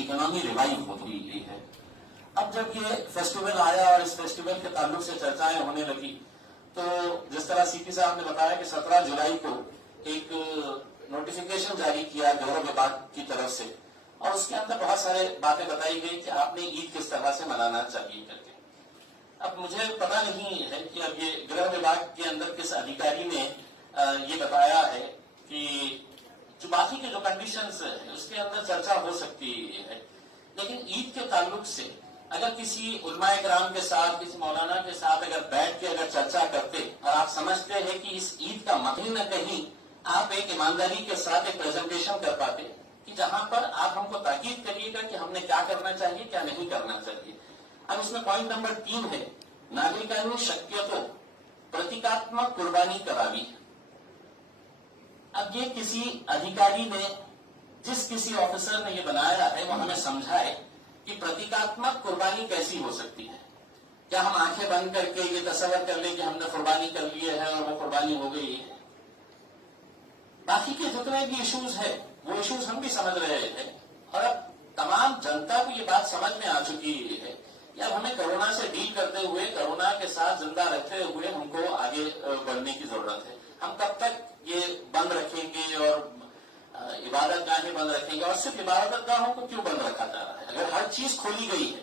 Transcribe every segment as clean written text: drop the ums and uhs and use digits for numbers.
Economy revive होती है। अब जब ये फेस्टिवल आया और इस फेस्टिवल के ताल्लुक से चर्चाएं होने लगी, तो जिस तरह सीपी साहब ने बताया कि 17 जुलाई को एक नोटिफिकेशन जारी किया गृह विभाग की तरफ से, और उसके अंदर बहुत सारे बातें बताई गई कि आपने ईद किस तरह से मनाना चाहिए करके। अब मुझे पता नहीं है कि अब ये गृह विभाग के अंदर किस अधिकारी ने ये बताया है कि जो बाकी के जो कंडीशंस है उसके अंदर चर्चा हो सकती है, लेकिन ईद के ताल्लुक से अगर किसी उलमाए किराम के साथ, किसी मौलाना के साथ अगर बैठ के अगर चर्चा करते और आप समझते हैं कि इस ईद का कहीं न कहीं आप एक ईमानदारी के साथ एक प्रेजेंटेशन कर पाते कि जहां पर आप हमको ताकीद करिएगा कि हमने क्या करना चाहिए, क्या नहीं करना चाहिए। अब इसमें पॉइंट नंबर 3 है, नागरिकांनी शक्यतो प्रतीकात्मक कुर्बानी करावी। अब ये किसी अधिकारी ने, जिस किसी ऑफिसर ने ये बनाया है, वो हमें समझाए कि प्रतीकात्मक कुर्बानी कैसी हो सकती है। क्या हम आंखें बंद करके ये तस्वर कर ले कि हमने कुर्बानी कर ली है और वो कुर्बानी हो गई है। बाकी के जितने भी इश्यूज है वो इश्यूज हम भी समझ रहे हैं, और अब तमाम जनता को ये बात समझ में आ चुकी है कि अब हमें कोरोना से डील करते हुए, कोरोना के साथ जिंदा रहते हुए हमको आगे बढ़ने की जरूरत है। हम कब तक ये बंद रखेंगे और इबादत गाहें बंद रखेंगे, और सिर्फ इबादत गाहों को क्यों बंद रखा जा रहा है? अगर हर चीज खोली गई है,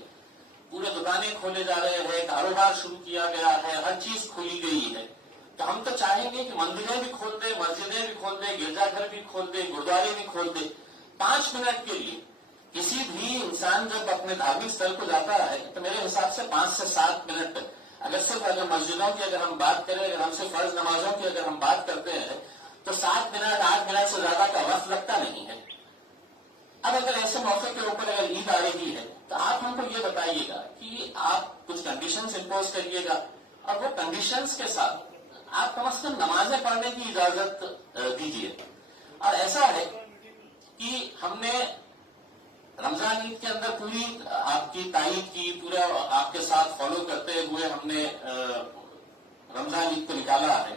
पूरे दुकानें खोले जा रहे हैं, कारोबार शुरू किया गया है, हर चीज खोली गई है, तो हम तो चाहेंगे कि मंदिरें भी खोल दे, मस्जिदें भी खोल दे, गिरजाघर भी खोल दे, गुरुद्वारे भी खोल दे। 5 मिनट के लिए किसी भी इंसान जब अपने धार्मिक स्थल को जाता है तो मेरे हिसाब से 5 से 7 मिनट, अगर मस्जिदों की अगर हम बात करें, अगर हमसे फर्ज नमाजों की अगर हम बात करते हैं तो 7 मिनट 8 मिनट से ज्यादा का वक्त लगता नहीं है। अब अगर ऐसे मौके के ऊपर अगर ईद आ रही है तो आप हमको ये बताइएगा कि आप कुछ कंडीशंस इंपोज करिएगा, और वो कंडीशंस के साथ आप कम से कम नमाजें पढ़ने की इजाजत दीजिए। और ऐसा है कि हमने रमजान ईद के अंदर पूरी आपकी तारीफ की, पूरा आपके साथ फॉलो करते हुए हमने रमजान ईद को निकाला है।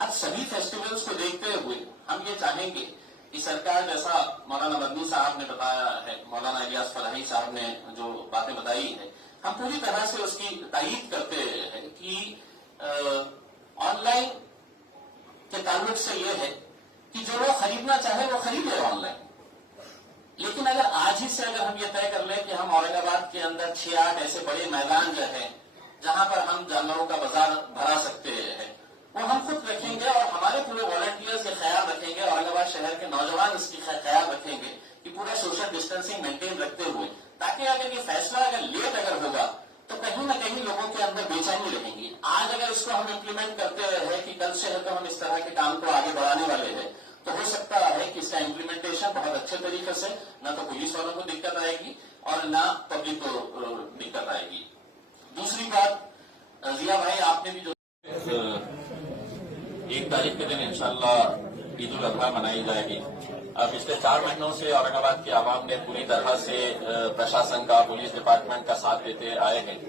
अब सभी फेस्टिवल्स को देखते हुए हम ये चाहेंगे कि सरकार, जैसा मौलाना मदनी साहब ने बताया है, मौलाना इलियास फलाही साहब ने जो बातें बताई है, हम पूरी तरह से उसकी तारीफ करते हैं कि ऑनलाइन के ताल्लुक से ये है कि जो लोग खरीदना चाहे वो खरीद ले ऑनलाइन। लेकिन अगर आज ही से अगर हम ये तय कर लें कि हम औरंगाबाद के अंदर 6-8 ऐसे बड़े मैदान जो है जहां पर हम जानवरों का बाजार भरा सकते हैं, वो हम खुद रखेंगे और हमारे पूरे वॉलंटियर्स ये ख्याल रखेंगे, औरंगाबाद शहर के नौजवान इसकी ख्याल रखेंगे कि पूरा सोशल डिस्टेंसिंग मेंटेन रखते हुए, ताकि अगर ये फैसला अगर लेट अगर होगा तो कहीं ना कहीं लोगों के अंदर बेचैनी रहेगी। आज अगर इसको हम इम्प्लीमेंट करते रहे कि कल से अगर हम इस तरह के काम को आगे बढ़ाने वाले हैं, तो हो सकता है कि इसका इम्प्लीमेंटेशन बहुत अच्छे तरीके से, न तो पुलिस वालों को दिक्कत आएगी और न पब्लिक को दिक्कत आएगी। दूसरी बात, जिया भाई आपने भी जो 1 तारीख के दिन इंशाअल्लाह ईद उल अजहा मनाई जाएगी। अब पिछले 4 महीनों से औरंगाबाद की आवाम ने पूरी तरह से प्रशासन का, पुलिस डिपार्टमेंट का साथ देते आए हैं,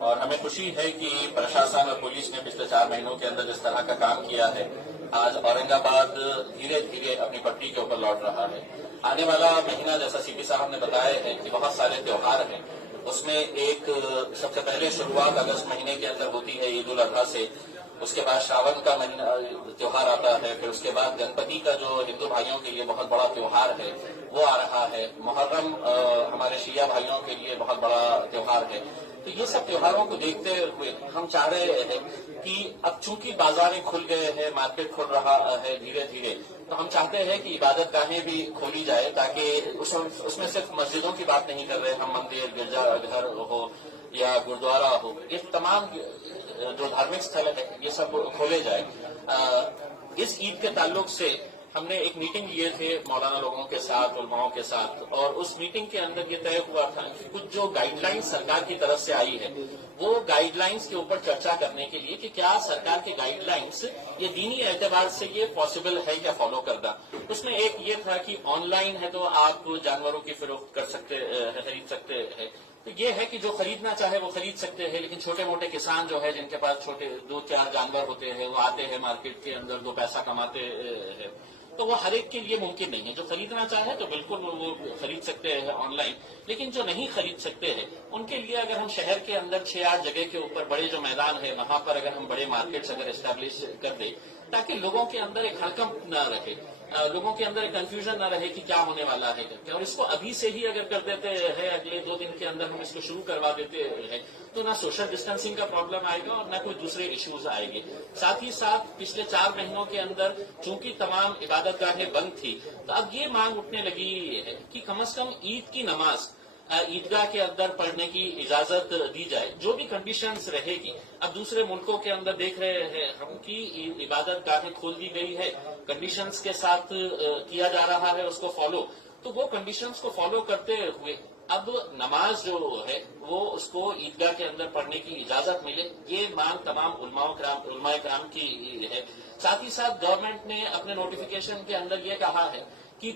और हमें खुशी है कि प्रशासन और पुलिस ने पिछले 4 महीनों के अंदर जिस तरह का काम किया है, आज औरंगाबाद धीरे धीरे अपनी पटरी के ऊपर लौट रहा है। आने वाला महीना, जैसा सीपी साहब ने बताया है कि बहुत सारे त्योहार हैं, उसमें एक सबसे पहले शुरुआत अगस्त महीने के अंदर होती है ईद उल अजहा से, उसके बाद श्रावण का महीना त्योहार आता है, फिर उसके बाद गणपति का जो हिंदू भाइयों के लिए बहुत बड़ा त्योहार है वो आ रहा है, मुहर्रम हमारे शिया भाइयों के लिए बहुत बड़ा त्योहार है। तो ये सब त्योहारों को देखते हुए हम चाह रहे हैं कि अब चूंकि बाजारें खुल गए हैं, मार्केट खुल रहा है धीरे धीरे, तो हम चाहते हैं कि इबादत गाहें भी खोली जाए, ताकि उसमें सिर्फ मस्जिदों की बात नहीं कर रहे हम, मंदिर, गिरजाघर हो या गुरुद्वारा हो, ये तमाम जो धार्मिक स्थल है ये सब खोले जाए। इस ईद के ताल्लुक से हमने एक मीटिंग लिए थे मौलाना लोगों के साथ, उलमाओं के साथ, और उस मीटिंग के अंदर ये तय हुआ था कि कुछ जो गाइडलाइंस सरकार की तरफ से आई है वो गाइडलाइंस के ऊपर चर्चा करने के लिए कि क्या सरकार के गाइडलाइंस ये दीनी एतबार से ये पॉसिबल है क्या फॉलो करना। उसमें एक ये था कि ऑनलाइन है तो आप जानवरों की फरोख्त कर सकते हैं, खरीद सकते हैं, तो ये है कि जो खरीदना चाहे वो खरीद सकते हैं, लेकिन छोटे मोटे किसान जो है जिनके पास छोटे 2-4 जानवर होते हैं वो आते हैं मार्केट के अंदर, 2 पैसा कमाते हैं, تو وہ ہر ایک کے لیے ممکن نہیں ہے. جو خریدنا چاہے تو بالکل وہ خرید سکتے ہیں آن لائن, لیکن جو نہیں خرید سکتے ہیں ان کے لیے اگر ہم شہر کے اندر 6-8 جگہ کے اوپر بڑے جو میدان ہے وہاں پر اگر ہم بڑے مارکیٹس اگر اسٹیبلش کر دیں تاکہ لوگوں کے اندر ایک ہڑکمپ نہ رہے, لوگوں کے اندر ایک کنفیوژن نہ رہے کہ کیا ہونے والا ہے کر کے, اور اس کو ابھی سے ہی اگر کر دیتے ہیں اگلے 2 دن کے اندر ہم اس کو شروع کروا دیتے ہیں تو نہ سوشل ڈسٹینسنگ کا پرابلم آئے گا اور نہ کوئی دوسرے ایشوز آئے گے. ساتھ ہی ساتھ پچھلے 4 مہینوں کے اندر چونکہ تمام عبادت گاہیں بند تھی تو اب یہ مانگ اٹھنے لگی ہے کہ کم از کم عید کی نماز عیدگاہ کے اندر پڑھنے کی اجازت دی جائے, جو بھی کنڈیشنز رہے گی. اب دوسرے ملکوں کے اندر دیکھ رہے ہیں ہم کی عبادت گاہیں کھول دی گئی ہے, کنڈیشنز کے ساتھ کیا جا رہا ہے اس کو فالو, تو وہ کنڈیشنز کو فالو کرتے ہوئے اب نماز جو ہے وہ اس کو عیدگاہ کے اندر پڑھنے کی اجازت ملے, یہ مانگ تمام علماء کرام کی ہے. ساتھ ہی ساتھ گورنمنٹ نے اپنے نوٹیفیکیشن کے اندر یہ کہا ہے کہ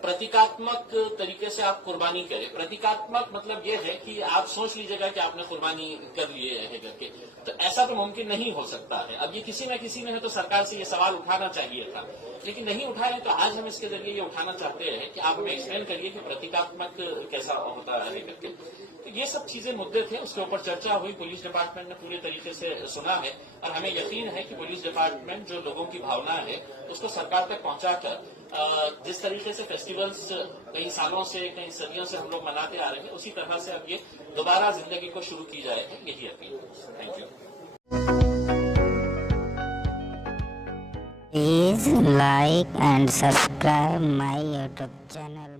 پرتیکاتمک طریقے سے آپ قربانی کریں. پرتیکاتمک مطلب یہ ہے کہ آپ سوچ لیجیے گا کہ آپ نے قربانی کر لیے ہے کر کے, تو ایسا تو ممکن نہیں ہو سکتا ہے. اب یہ کسی نہ کسی نے تو سرکار سے یہ سوال اٹھانا چاہیے تھا لیکن نہیں اٹھائے, تو آج ہم اس کے ذریعے یہ اٹھانا چاہتے ہیں کہ آپ ہمیں ایکسپلین کریے کہ پرتیکاتمک کیسا ہوتا ہے کر کے. یہ سب چیزیں مدعے تھے, اس کے اوپر چرچا ہوئی, پولیس ڈپارٹمنٹ نے پورے طریقے سے سنا ہے اور ہمیں یقین ہے کہ پولیس ڈپارٹمنٹ جو لوگوں کی بھاونا ہے اس کو سرکار تک پہنچا کر جس طریقے سے فیسٹیولز کئی سالوں سے کئی صدیوں سے ہم لوگ مناتے آ رہے ہیں اسی طرح سے اب یہ دوبارہ زندگی کو شروع کی جائے, یہی اپیل ہے. Thank you. Please like and subscribe my YouTube channel.